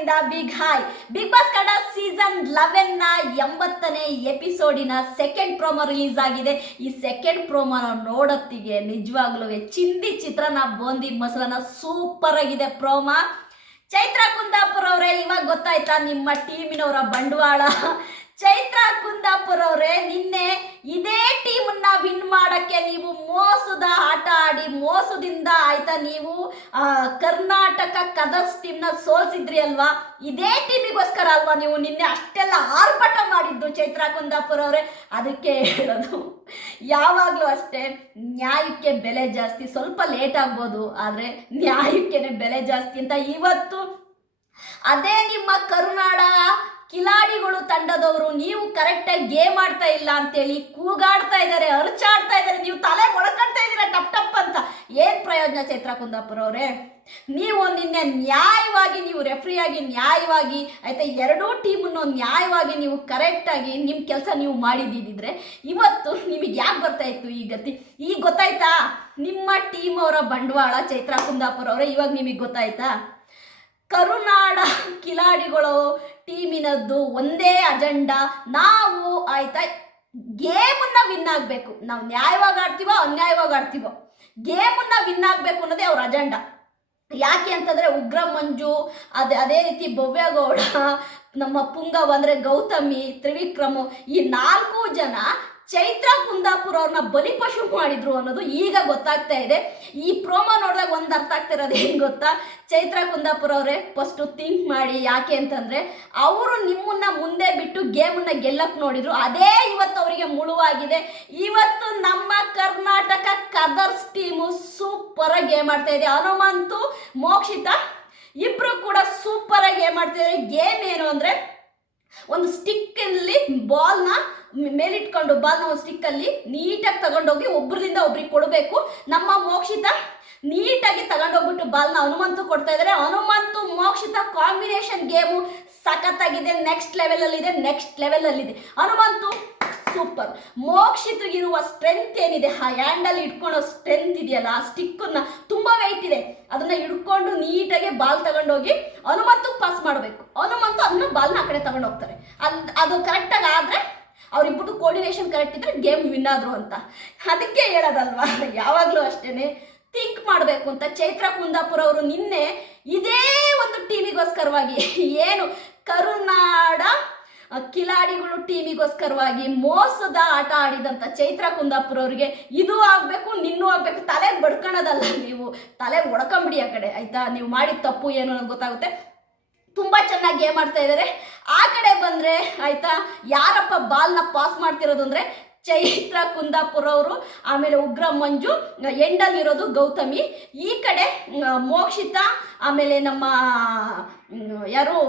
ಕಡೆಯಿಂದ big hi big boss Kannada season ಲೆವೆನ್ನ ಎಂಬತ್ತನೇ ಎಪಿಸೋಡಿನ ಸೆಕೆಂಡ್ ಪ್ರೋಮೋ ರಿಲೀಸ್ ಆಗಿದೆ. ಈ ಸೆಕೆಂಡ್ ಪ್ರೋಮೋನ ನೋಡೋತ್ತಿಗೆ ನಿಜವಾಗ್ಲೂ ಚಿಂದಿ ಚಿತ್ರನ ಬೋಂದಿ ಮೊಸರನ್ನ ಸೂಪರ್ ಆಗಿದೆ ಪ್ರೋಮ ಚೈತ್ರ ಕುಂದಾಪುರ ಅವರೇ ಇವಾಗ ಗೊತ್ತಾಯ್ತಾ ನಿಮ್ಮ ಟೀಮಿನವರ ಬಂಡವಾಳ? ಚೈತ್ರ ಕುಂದಾಪುರ ಅವರೇ ನಿನ್ನೆ ಇದೇ ಟೀಮನ್ನ ವಿನ್ ಮಾಡಕ್ಕೆ ನೀವು ಮೋಸದ ಆಟ ಆಡಿ ಮೋಸದಿಂದ ಆಯ್ತಾ ನೀವು? ಕರ್ನಾಟಕ ಕದರ್ಸ್ ಟೀಮ್ನ ಸೋಲ್ಸಿದ್ರಿ ಅಲ್ವಾ? ಇದೇ ಟೀಮಿಗೋಸ್ಕರ ಅಲ್ವಾ ನೀವು ನಿನ್ನೆ ಅಷ್ಟೆಲ್ಲ ಆರ್ಭಟ ಮಾಡಿದ್ದು ಚೈತ್ರ ಕುಂದಾಪುರ ಅವರೇ ಅದಕ್ಕೆ ಹೇಳೋದು, ಯಾವಾಗಲೂ ಅಷ್ಟೇ ನ್ಯಾಯಕ್ಕೆ ಬೆಲೆ ಜಾಸ್ತಿ, ಸ್ವಲ್ಪ ಲೇಟ್ ಆಗ್ಬೋದು, ಆದರೆ ನ್ಯಾಯಕ್ಕೆನೆ ಬೆಲೆ ಜಾಸ್ತಿ ಅಂತ ಇವತ್ತು ಅದೇ ನಿಮ್ಮ ಕರುನಾಡ ಕಿಲಾಡಿಗಳು ತಂಡದವರು, ನೀವು ಕರೆಕ್ಟಾಗಿ ಗೇಮ್ ಆಡ್ತಾ ಇಲ್ಲ ಅಂತೇಳಿ ಕೂಗಾಡ್ತಾ ಇದ್ದಾರೆ ಅರ್ಚಾಡ್ತಾ ಇದ್ದಾರೆ, ನೀವು ತಲೆ ಒಳಕಂತಾ ಇದ್ದೀರಾ, ಟಪ್ ಟಪ್ ಅಂತ. ಏನು ಪ್ರಯೋಜನ ಚೈತ್ರ ಅವರೇ? ನೀವು ನಿನ್ನೆ ನ್ಯಾಯವಾಗಿ, ನೀವು ರೆಫ್ರಿಯಾಗಿ ನ್ಯಾಯವಾಗಿ, ಆಯ್ತಾ, ಎರಡೂ ಟೀಮನ್ನು ನ್ಯಾಯವಾಗಿ ನೀವು ಕರೆಕ್ಟಾಗಿ ನಿಮ್ಮ ಕೆಲಸ ನೀವು ಮಾಡಿದ್ದಿದ್ರೆ ಇವತ್ತು ನಿಮಗೆ ಯಾಕೆ ಬರ್ತಾ ಇತ್ತು ಈ ಗತಿ? ಈಗ ಗೊತ್ತಾಯ್ತಾ? ನಿಮ್ಮ ಟೀಮ್ ಅವರ ಬಂಡವಾಳ ಚೈತ್ರ ಕುಂದಾಪುರ ಅವರೇ, ಇವಾಗ ನಿಮಗೆ ಗೊತ್ತಾಯ್ತಾ? ಕರುನಾಡ ಕಿಲಾಡಿಗಳು ಟೀಮಿನದ್ದು ಒಂದೇ ಅಜೆಂಡಾ. ನಾವು ಆಯ್ತಾ, ಗೇಮನ್ನ ವಿನ್ ಆಗಬೇಕು. ನಾವು ನ್ಯಾಯವಾಗಿ ಆಡ್ತೀವೋ, ಅನ್ಯಾಯವಾಗಿ ಆಡ್ತೀವೋ. ಗೇಮನ್ನ ವಿನ್ ಆಗಬೇಕು ಅನ್ನೋದೇ ಅವ್ರ ಅಜೆಂಡಾ. ಯಾಕೆ ಅಂತಂದರೆ ಉಗ್ರ ಮಂಜು, ಅದೇ ಅದೇ ರೀತಿ ಭವ್ಯಗೌಡ, ನಮ್ಮ ಪುಂಗವ್ ಅಂದರೆ ಗೌತಮಿ, ತ್ರಿವಿಕ್ರಮು ಈ ನಾಲ್ಕು ಜನ ಚೈತ್ರ ಕುಂದಾಪುರ ಅವ್ರನ್ನ ಬಲಿಪಶು ಮಾಡಿದ್ರು ಅನ್ನೋದು ಈಗ ಗೊತ್ತಾಗ್ತಾ ಇದೆ. ಈ ಪ್ರೋಮೋ ನೋಡಿದಾಗ ಒಂದು ಅರ್ಥ ಆಗ್ತಿರೋದು ಏನು ಗೊತ್ತಾ? ಚೈತ್ರ ಕುಂದಾಪುರ ಅವರೇ ಫಸ್ಟು ಥಿಂಕ್ ಮಾಡಿ ಯಾಕೆ ಅಂತಂದರೆ, ಅವರು ನಿಮ್ಮನ್ನ ಮುಂದೆ ಬಿಟ್ಟು ಗೇಮನ್ನ ಗೆಲ್ಲಕ್ಕೆ ನೋಡಿದ್ರು. ಅದೇ ಇವತ್ತು ಅವರಿಗೆ ಮುಳುವಾಗಿದೆ. ಇವತ್ತು ನಮ್ಮ ಕರ್ನಾಟಕ ಕದರ್ಸ್ ಟೀಮು ಸೂಪರಾಗಿ ಗೇಮ್ ಆಡ್ತಾ ಇದೆ. ಹನುಮಂತು, ಮೋಕ್ಷಿತ ಇಬ್ರು ಕೂಡ ಸೂಪರಾಗಿ ಗೇಮ್ ಮಾಡ್ತಿದ್ದಾರೆ ಗೇಮ್ ಏನು ಅಂದರೆ, ಒಂದು ಸ್ಟಿಕ್ಕಲ್ಲಿ ಬಾಲ್ನ ಮೇಲಿಟ್ಕೊಂಡು ಬಾಲ್ನ ಒಂದು ಸ್ಟಿಕ್ಕಲ್ಲಿ ನೀಟಾಗಿ ತಗೊಂಡೋಗಿ ಒಬ್ಬರಿಂದ ಒಬ್ರಿಗೆ ಕೊಡಬೇಕು. ನಮ್ಮ ಮೋಕ್ಷಿತ ನೀಟಾಗಿ ತಗೊಂಡೋಗ್ಬಿಟ್ಟು ಬಾಲ್ನ ಹನುಮಂತು ಕೊಡ್ತಾ ಇದ್ದಾರೆ ಹನುಮಂತು ಮೋಕ್ಷಿತ ಕಾಂಬಿನೇಷನ್ ಗೇಮು ಸಖತ್ತಾಗಿದೆ. ನೆಕ್ಸ್ಟ್ ಲೆವೆಲಲ್ಲಿದೆ ನೆಕ್ಸ್ಟ್ ಲೆವೆಲಲ್ಲಿದೆ ಹನುಮಂತು ಸೂಪರ್ ಮೋಕ್ಷಿತಗಿರುವ ಸ್ಟ್ರೆಂತ್ ಏನಿದೆ? ಆ ಹ್ಯಾಂಡಲ್ಲಿ ಇಟ್ಕೊಳ್ಳೋ ಸ್ಟ್ರೆಂತ್ ಇದೆಯಲ್ಲ, ಆ ಸ್ಟಿಕ್ಕನ್ನ ತುಂಬ ವೆಯ್ಟ್ ಇದೆ. ಅದನ್ನ ಹಿಡ್ಕೊಂಡು ನೀಟಾಗಿ ಬಾಲ್ ತಗೊಂಡೋಗಿ ಹನುಮಂತು ಪಾಸ್ ಮಾಡಬೇಕು. ಹನುಮಂತು ಅದನ್ನ ಬಾಲ್ನ ಆ ಕಡೆ ತಗೊಂಡೋಗ್ತಾರೆ. ಅದು ಅದು ಕರೆಕ್ಟಾಗಿ ಆದರೆ ಅವರಿಬ್ಬರು ಕೋರ್ಡಿನೇಷನ್ ಕರೆಕ್ಟ್ ಇದ್ರೆ ಗೇಮ್ ವಿನ್ ಆದ್ರು ಅಂತ. ಅದಕ್ಕೆ ಹೇಳೋದಲ್ವಾ? ಯಾವಾಗಲೂ ಅಷ್ಟೇ ಥಿಂಕ್ ಮಾಡಬೇಕು ಅಂತ ಚೈತ್ರ ಕುಂದಾಪುರ ಅವರು ನಿನ್ನೆ ಇದೇ ಒಂದು ಟೀಮಿಗೋಸ್ಕರವಾಗಿ ಏನು ಕರುನಾಡ, ಕಿಲಾಡಿಗಳು ಟೀಮಿಗೋಸ್ಕರವಾಗಿ ಮೋಸದ ಆಟ ಆಡಿದಂಥ ಚೈತ್ರ ಕುಂದಾಪುರ ಅವರಿಗೆ ಇದು ಆಗಬೇಕು, ನಿನ್ನೂ ಆಗಬೇಕು, ತಲೆಗೆ ಬಡ್ಕೊಳೋದಲ್ಲ ನೀವು. ತಲೆ ಒಡ್ಕೊಂಬಿಡಿ ಆ ಕಡೆ, ಆಯಿತಾ? ನೀವು ಮಾಡಿದ ತಪ್ಪು ಏನು ಅನ್ನೋದು ಗೊತ್ತಾಗುತ್ತೆ. ತುಂಬ ಚೆನ್ನಾಗಿ ಗೇಮ್ ಆಡ್ತಾ ಇದ್ದಾರೆ ಆ ಕಡೆ ಬಂದರೆ, ಆಯ್ತಾ? ಯಾರಪ್ಪ ಬಾಲ್ನ ಪಾಸ್ ಮಾಡ್ತಿರೋದು ಅಂದರೆ ಚೈತ್ರ ಕುಂದಾಪುರ ಅವರು, ಆಮೇಲೆ ಉಗ್ರ ಮಂಜು, ಎಂಡಲ್ಲಿರೋದು ಗೌತಮಿ. ಈ ಕಡೆ ಮೋಕ್ಷಿತ, ಆಮೇಲೆ ನಮ್ಮ ಯಾರು?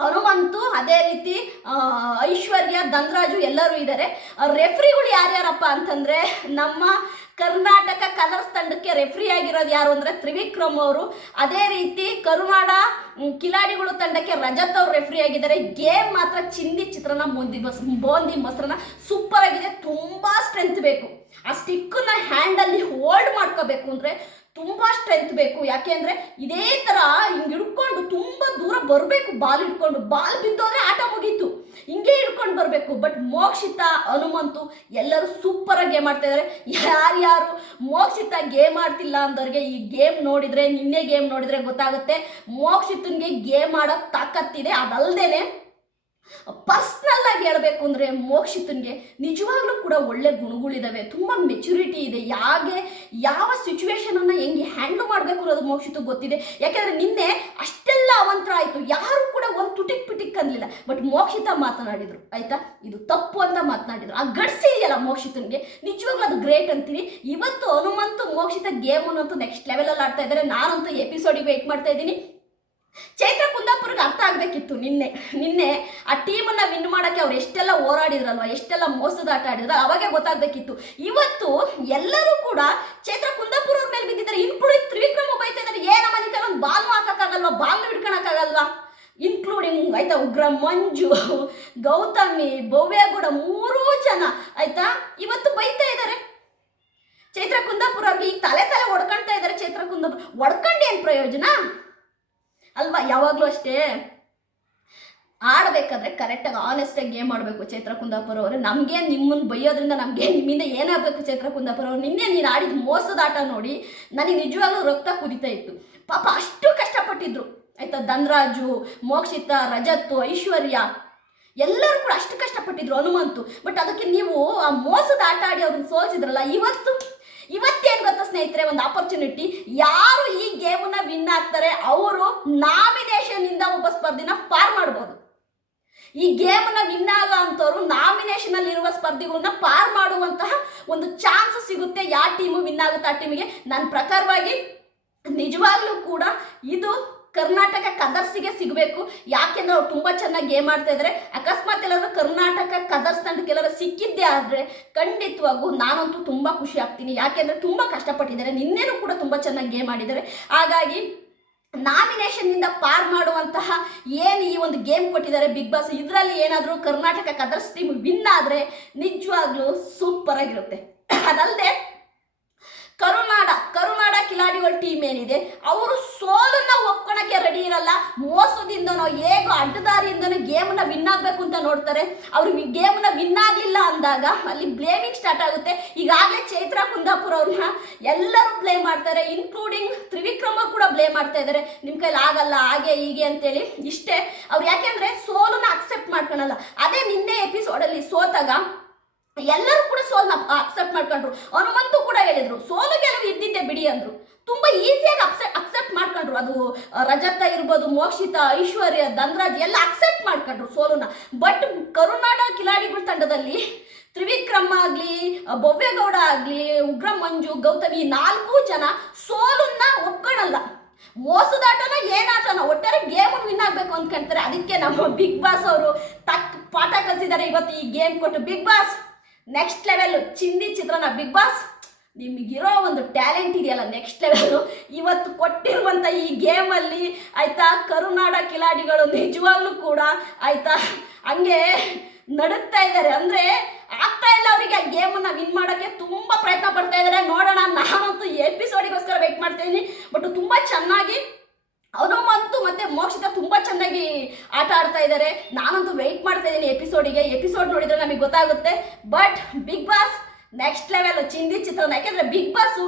ಹನುಮಂತು, ಅದೇ ರೀತಿ ಐಶ್ವರ್ಯ, ಧನ್ರಾಜು ಎಲ್ಲರೂ ಇದ್ದಾರೆ ರೆಫ್ರಿಗಳು ಯಾರ್ಯಾರಪ್ಪ ಅಂತಂದರೆ, ನಮ್ಮ ಕರ್ನಾಟಕ ಕಲರ್ಸ್ ತಂಡಕ್ಕೆ ರೆಫ್ರಿ ಆಗಿರೋದು ಯಾರು ಅಂದರೆ ತ್ರಿವಿಕ್ರಮ್ ಅವರು. ಅದೇ ರೀತಿ ಕರುನಾಡ ಕಿಲಾಡಿಗಳು ತಂಡಕ್ಕೆ ರಜತ್ ಅವರು ರೆಫ್ರಿ ಆಗಿದ್ದಾರೆ. ಗೇಮ್ ಮಾತ್ರ ಚಿಂದಿ ಚಿತ್ರನ ಮುಂದಿ ಬಸ್, ಬೋಂದಿ ಮೊಸರನ್ನ ಸೂಪರ್ ಆಗಿದೆ. ತುಂಬ ಸ್ಟ್ರೆಂತ್ ಬೇಕು. ಆ ಸ್ಟಿಕ್ಕನ್ನ ಹ್ಯಾಂಡಲ್ಲಿ ಹೋಲ್ಡ್ ಮಾಡ್ಕೋಬೇಕು ಅಂದರೆ ತುಂಬ ಸ್ಟ್ರೆಂತ್ ಬೇಕು. ಯಾಕೆ ಅಂದ್ರೆ ಇದೇ ಥರ ಹಿಂಗೆ ಹಿಡ್ಕೊಂಡು ತುಂಬ ದೂರ ಬರಬೇಕು. ಬಾಲ್ ಹಿಡ್ಕೊಂಡು, ಬಾಲ್ ಬಿದ್ದೋದ್ರೆ ಆಟ ಮುಗೀತು. ಹಿಂಗೆ ಹಿಡ್ಕೊಂಡು ಬರಬೇಕು. ಬಟ್ ಮೋಕ್ಷಿತ ಹನುಮಂತು ಎಲ್ಲರೂ ಸೂಪರಾಗಿ ಗೇಮ್ ಆಡ್ತಾ ಇದ್ದಾರೆ ಯಾರ್ಯಾರು ಮೋಕ್ಷಿತ ಗೇಮ್ ಆಡ್ತಿಲ್ಲ ಅಂದವ್ರಿಗೆ ಈ ಗೇಮ್ ನೋಡಿದರೆ, ನಿನ್ನೆ ಗೇಮ್ ನೋಡಿದರೆ ಗೊತ್ತಾಗುತ್ತೆ. ಮೋಕ್ಷಿತನಿಗೆ ಗೇಮ್ ಆಡೋ ತಾಕತ್ತಿದೆ ಅದಲ್ದೇನೆ ಪರ್ಸ್ನಲ್ ಆಗಿ ಹೇಳಬೇಕು ಅಂದರೆ ಮೋಕ್ಷಿತನ್ಗೆ ನಿಜವಾಗ್ಲೂ ಕೂಡ ಒಳ್ಳೆ ಗುಣಗಳಿದಾವೆ. ತುಂಬ ಮೆಚುರಿಟಿ ಇದೆ. ಯಾಗೆ, ಯಾವ ಸಿಚುವೇಶನನ್ನು ಹೆಂಗೆ ಹ್ಯಾಂಡಲ್ ಮಾಡಬೇಕು ಅನ್ನೋದು ಮೋಕ್ಷಿತ ಗೊತ್ತಿದೆ. ಯಾಕೆಂದರೆ ನಿನ್ನೆ ಅಷ್ಟೆಲ್ಲ ಅವಂತರ ಆಯಿತು ಯಾರು ಕೂಡ ಒಂದು ತುಟಿಕ್ ಪಿಟಿಕ್ ಅನ್ನಲಿಲ್ಲ ಬಟ್ ಮೋಕ್ಷಿತ ಮಾತನಾಡಿದ್ರು. ಆಯ್ತಾ? ಇದು ತಪ್ಪು ಅಂತ ಮಾತನಾಡಿದ್ರು. ಆ ಗಡ್ಸಿ ಇದೆಯಲ್ಲ ಮೋಕ್ಷಿತನ್ಗೆ? ನಿಜವಾಗ್ಲೂ ಅದು ಗ್ರೇಟ್ ಅಂತೀನಿ ಇವತ್ತು ಹನುಮಂತು ಮೋಕ್ಷಿತ ಗೇಮ್ ಅನ್ನೋಂತೂ ನೆಕ್ಸ್ಟ್ ಲೆವೆಲಲ್ಲಿ ಆಡ್ತಾ ಇದ್ದಾರೆ ನಾನಂತೂ ಎಪಿಸೋಡಿಗೆ ವೆಯ್ಟ್ ಮಾಡ್ತಾ ಇದ್ದೀನಿ. ಚೈತ್ರ ಕುಂದಾಪುರ್ಗೆ ಅರ್ಥ ಆಗ್ಬೇಕಿತ್ತು ನಿನ್ನೆ. ನಿನ್ನೆ ಆ ಟೀಮನ್ನ ವಿನ್ ಮಾಡಕ್ಕೆ ಅವ್ರು ಎಷ್ಟೆಲ್ಲ ಹೋರಾಡಿದ್ರಲ್ವ? ಎಷ್ಟೆಲ್ಲ ಮೋಸದ ಆಟ ಆಡಿದ್ರು ಅವಾಗೆ ಗೊತ್ತಾಗ್ಬೇಕಿತ್ತು. ಇವತ್ತು ಎಲ್ಲರೂ ಕೂಡ ಚೈತ್ರ ಕುಂದಾಪುರ ಅವ್ರ ಮೇಲೆ ಬಿದ್ದಿದ್ದಾರೆ. ಇನ್ಕ್ಲೂಡಿಂಗ್ ತ್ರಿವಿಕ್ರಮ ಬೈತಾ ಇದ್ದಾರೆ. ಏನ ಮನೆ ಒಂದು ಬಾಲ್ನು ಹಾಕಕ್ಕಾಗಲ್ವಾ? ಹಿಡ್ಕೊಳಕ್ಕಾಗಲ್ವಾ? ಇನ್ಕ್ಲೂಡಿಂಗ್ ಆಯ್ತಾ? ಉಗ್ರ ಮಂಜು, ಗೌತಮಿ, ಭವ್ಯಗೌಡ ಮೂರೂ ಜನ, ಆಯ್ತಾ? ಇವತ್ತು ಬೈತಾ ಇದ್ದಾರೆ ಚೈತ್ರ ಕುಂದಾಪುರ ಅವ್ರಿಗೆ ಈಗ ತಲೆ ತಲೆ ಒಡ್ಕೊಳ್ತಾ ಇದ್ದಾರೆ ಚೈತ್ರ ಕುಂದಾಪುರ. ಒಡ್ಕೊಂಡು ಏನು ಪ್ರಯೋಜನ? ಅಲ್ವಾ? ಯಾವಾಗಲೂ ಅಷ್ಟೇ. ಆಡಬೇಕಾದ್ರೆ ಕರೆಕ್ಟಾಗಿ ಆನೆಸ್ಟಾಗಿ ಗೇಮ್ ಆಡಬೇಕು ಚೈತ್ರ ಕುಂದಾಪುರ ಅವರು. ನಮಗೆ ನಿಮ್ಮನ್ನು ಬೈಯೋದ್ರಿಂದ ನಮಗೆ ನಿಮ್ಮಿಂದ ಏನಾಗಬೇಕು ಚೈತ್ರ ಕುಂದಾಪುರ ಅವರು. ನಿನ್ನೆ ನೀನು ಆಡಿದ ಮೋಸದ ಆಟ ನೋಡಿ, ನನಗೆ ನಿಜವಾಗ್ಲೂ ರಕ್ತ ಕುದಿತಾ ಇತ್ತು. ಪಾಪ ಅಷ್ಟು ಕಷ್ಟಪಟ್ಟಿದ್ರು. ಆಯ್ತಾ? ಧನ್ರಾಜು, ಮೋಕ್ಷಿತ, ರಜತ್ತು, ಐಶ್ವರ್ಯ, ಎಲ್ಲರೂ ಕೂಡ ಅಷ್ಟು ಕಷ್ಟಪಟ್ಟಿದ್ರು ಹನುಮಂತು. ಬಟ್ ಅದಕ್ಕೆ ನೀವು ಆ ಮೋಸದ ಆಟ ಆಡಿ ಅವ್ರನ್ನ ಸೋಲ್ಸಿದ್ರಲ್ಲ, ಇವತ್ತು? ಇವತ್ತೇನು ಗೊತ್ತಾ ಸ್ನೇಹಿತರೆ, ಒಂದು ಆಪರ್ಚುನಿಟಿ ಯಾರು ಈ ಗೇಮನ್ನ ವಿನ್ ಆಗ್ತಾರೆ, ಅವರು ನಾಮಿನೇಷನ್ ಇಂದ ಒಬ್ಬ ಸ್ಪರ್ಧಿನ ಪಾರ್ ಮಾಡ್ಬೋದು. ಈ ಗೇಮ್ನ ವಿನ್ ಆಗ ಅಂತವ್ರು ನಾಮಿನೇಷನ್ ಅಲ್ಲಿ ಇರುವ ಸ್ಪರ್ಧಿಗಳನ್ನ ಪಾರ್ ಮಾಡುವಂತಹ ಒಂದು ಚಾನ್ಸ್ ಸಿಗುತ್ತೆ. ಯಾವ ಟೀಮು ವಿನ್ ಆಗುತ್ತೆ ಆ ಟೀಮಿಗೆ ನನ್ನ ಪ್ರಕಾರವಾಗಿ ನಿಜವಾಗ್ಲೂ ಕೂಡ ಇದು ಕರ್ನಾಟಕ ಕದರ್ಸಿಗೆ ಸಿಗಬೇಕು. ಯಾಕೆಂದ್ರೆ ಅವ್ರು ತುಂಬ ಚೆನ್ನಾಗಿ ಗೇಮ್ ಆಡ್ತಾ ಇದ್ದಾರೆ ಅಕಸ್ಮಾತ್ ಎಲ್ಲಾದ್ರೂ ಕರ್ನಾಟಕ ಕದರ್ಸ್ ತಂಡಕ್ಕೆ ಕೆಲವರು ಸಿಕ್ಕಿದ್ದೇ ಆದರೆ ಖಂಡಿತವಾಗೂ ನಾನಂತೂ ತುಂಬ ಖುಷಿ ಆಗ್ತೀನಿ. ಯಾಕೆಂದ್ರೆ ತುಂಬ ಕಷ್ಟಪಟ್ಟಿದ್ದಾರೆ. ನಿನ್ನೆನೂ ಕೂಡ ತುಂಬ ಚೆನ್ನಾಗಿ ಗೇಮ್ ಆಡಿದ್ದಾರೆ. ಹಾಗಾಗಿ ನಾಮಿನೇಷನ್ನಿಂದ ಪಾರ್ ಮಾಡುವಂತಹ ಏನು ಈ ಒಂದು ಗೇಮ್ ಕೊಟ್ಟಿದ್ದಾರೆ ಬಿಗ್ ಬಾಸ್, ಇದರಲ್ಲಿ ಏನಾದರೂ ಕರ್ನಾಟಕ ಕದರ್ಸ್ ಟೀಮ್ ವಿನ್ ಆದರೆ ನಿಜವಾಗ್ಲೂ ಸೂಪರ್ ಆಗಿರುತ್ತೆ. ಅದಲ್ಲದೆ ಕರುನಾಡ ಕರುನಾಡ ಕಿಲಾಡಿಗಳ ಟೀಮ್ ಏನಿದೆ, ಅವರು ಸೋಲನ್ನ ಒಪ್ಕೊಳಕ್ಕೆ ರೆಡಿ ಇರಲ್ಲ. ಮೋಸದಿಂದನೋ, ಹೇಗೋ ಅಡ್ಡದಾರಿಯಿಂದನೋ ಗೇಮ್ನ ವಿನ್ ಆಗಬೇಕು ಅಂತ ನೋಡ್ತಾರೆ. ಅವ್ರು ಗೇಮ್ನ ವಿನ್ ಆಗಲಿಲ್ಲ ಅಂದಾಗ ಅಲ್ಲಿ ಬ್ಲೇಮಿಂಗ್ ಸ್ಟಾರ್ಟ್ ಆಗುತ್ತೆ. ಈಗಾಗಲೇ ಚೈತ್ರ ಕುಂದಾಪುರ ಅವ್ರನ್ನ ಎಲ್ಲರೂ ಬ್ಲೇಮ್ ಮಾಡ್ತಾರೆ. ಇನ್ಕ್ಲೂಡಿಂಗ್ ತ್ರಿವಿಕ್ರಮ ಕೂಡ ಬ್ಲೇಮ್ ಮಾಡ್ತಾ ಇದ್ದಾರೆ. ನಿಮ್ಮ ಕೈಲಿ ಆಗಲ್ಲ, ಹಾಗೆ ಹೀಗೆ ಅಂತೇಳಿ ಇಷ್ಟೇ. ಅವ್ರು ಯಾಕೆಂದ್ರೆ ಸೋಲನ್ನ ಅಕ್ಸೆಪ್ಟ್ ಮಾಡ್ಕೊಳಲ್ಲ. ಅದೇ ನಿನ್ನೆ ಎಪಿಸೋಡಲ್ಲಿ ಸೋತಾಗ ಎಲ್ಲರೂ ಕೂಡ ಸೋಲ್ನ ಅಕ್ಸೆಪ್ಟ್ ಮಾಡ್ಕೊಂಡ್ರು. ಹನುಮಂತು ಕೂಡ ಹೇಳಿದ್ರು, ಸೋಲು ಗೆಲುವು ಇದ್ದಿದ್ದೆ ಬಿಡಿ ಅಂದ್ರು. ತುಂಬಾ ಈಸಿಯಾಗಿ ಅಕ್ಸೆಪ್ಟ್ ಅಕ್ಸೆಪ್ಟ್ ಮಾಡ್ಕೊಂಡ್ರು. ಅದು ರಜತ ಇರ್ಬೋದು, ಮೋಕ್ಷಿತ, ಐಶ್ವರ್ಯ, ಧನ್ರಾಜ್ ಎಲ್ಲ ಅಕ್ಸೆಪ್ಟ್ ಮಾಡ್ಕೊಂಡ್ರು ಸೋಲುನ. ಬಟ್ ಕರುನಾಡ ಕಿಲಾಡಿಗಳ ತಂಡದಲ್ಲಿ ತ್ರಿವಿಕ್ರಮ್ ಆಗಲಿ ಭವ್ಯಗೌಡ ಆಗಲಿ, ಉಗ್ರ ಮಂಜು, ಗೌತಮಿ ನಾಲ್ಕು ಜನ ಸೋಲನ್ನ ಒಪ್ಕೊಳ್ಳಲ್ಲ ಮೋಸದಾಟನ ಏನಾಟನ ಒಟ್ಟಾರೆ ಗೇಮ್ ವಿನ್ ಆಗ್ಬೇಕು ಅನ್ಕೊಂತಾರೆ ಅದಕ್ಕೆ ನಮ್ಮ ಬಿಗ್ ಬಾಸ್ ಅವರು ತಕ್ ಪಾಠ ಕಲಿಸಿದ್ದಾರೆ ಇವತ್ತು ಈ ಗೇಮ್ ಕೊಟ್ಟು. ಬಿಗ್ ಬಾಸ್ ನೆಕ್ಸ್ಟ್ ಲೆವೆಲ್ ಚಿಂದಿ ಚಿತ್ರನ ಬಿಗ್ ಬಾಸ್ ನಿಮಗಿರೋ ಒಂದು ಟ್ಯಾಲೆಂಟ್ ಇದೆಯಲ್ಲ ನೆಕ್ಸ್ಟ್ ಲೆವೆಲ್ ಇವತ್ತು ಕೊಟ್ಟಿರುವಂಥ ಈ ಗೇಮಲ್ಲಿ ಆಯ್ತಾ ಕರುನಾಡ ಕಿಲಾಡಿಗಳು ನಿಜವಾಗ್ಲೂ ಕೂಡ ಆಯ್ತಾ ಹಂಗೆ ನಡುತ್ತಾ ಇದ್ದಾರೆ. ಅಂದರೆ ಆಗ್ತಾ ಇಲ್ಲ ಅವರಿಗೆ ಆ ಗೇಮನ್ನು ವಿನ್ ಮಾಡೋಕ್ಕೆ. ತುಂಬ ಪ್ರಯತ್ನ ಪಡ್ತಾ ಇದ್ದಾರೆ. ನೋಡೋಣ, ನಾನಂತೂ ಎಪಿಸೋಡಿಗೋಸ್ಕರ ವೆಯ್ಟ್ ಮಾಡ್ತಾ ಇದ್ದೀನಿ. ಬಟ್ ತುಂಬ ಚೆನ್ನಾಗಿ ಹನುಮಂತು ಮತ್ತೆ ಮೋಕ್ಷಿತ ತುಂಬಾ ಚೆನ್ನಾಗಿ ಆಟ ಆಡ್ತಾ ಇದ್ದಾರೆ ನಾನಂತೂ ವೆಯ್ಟ್ ಮಾಡ್ತಾ ಇದ್ದೀನಿ ಎಪಿಸೋಡಿಗೆ ಎಪಿಸೋಡ್ ನೋಡಿದ್ರೆ ನಮಗೆ ಗೊತ್ತಾಗುತ್ತೆ. But big boss next level ಚಿಂದಿ ಚಿತ್ರನ ಯಾಕೆಂದ್ರೆ ಬಿಗ್ ಬಾಸ್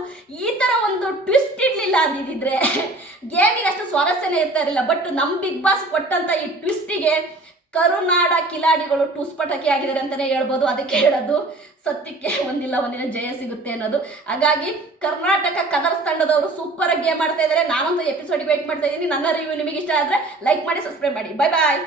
ಈ ಥರ ಒಂದು ಟ್ವಿಸ್ಟ್ ಇರಲಿಲ್ಲ ಅಂದಿದ್ರೆ ಗೇಮಿಗೆ ಅಷ್ಟು ಸ್ವಾರಸ್ಯನೇ ಇರ್ತಾ ಇರಲಿಲ್ಲ. ಬಟ್ ನಮ್ಮ ಬಿಗ್ ಬಾಸ್ ಕೊಟ್ಟಂತ ಈ ಟ್ವಿಸ್ಟಿಗೆ ಕರುನಾಡ ಕಿಲಾಡಿಗಳು ಟೂಸ್ಪಟಕಿ ಆಗಿದ್ದಾರೆ ಅಂತಲೇ ಹೇಳ್ಬೋದು. ಅದಕ್ಕೆ ಹೇಳೋದು ಸತ್ಯಕ್ಕೆ ಒಂದಿಲ್ಲ, ಒಂದಿನ ಜಯ ಸಿಗುತ್ತೆ ಅನ್ನೋದು. ಹಾಗಾಗಿ ಕರ್ನಾಟಕ ಕದರ್ಸ್ ತಂಡದವರು ಸೂಪರ್ ಗೇಮ್ ಮಾಡ್ತಾ ಇದ್ದಾರೆ. ನಾನೊಂದು ಎಪಿಸೋಡ್ ವೇಟ್ ಮಾಡ್ತಾ ಇದ್ದೀನಿ. ನನ್ನ ರಿವ್ಯೂ ನಿಮಗೆ ಇಷ್ಟ ಆದರೆ ಲೈಕ್ ಮಾಡಿ ಸಬ್ಸ್ಕ್ರೈಬ್ ಮಾಡಿ. ಬಾಯ್ ಬಾಯ್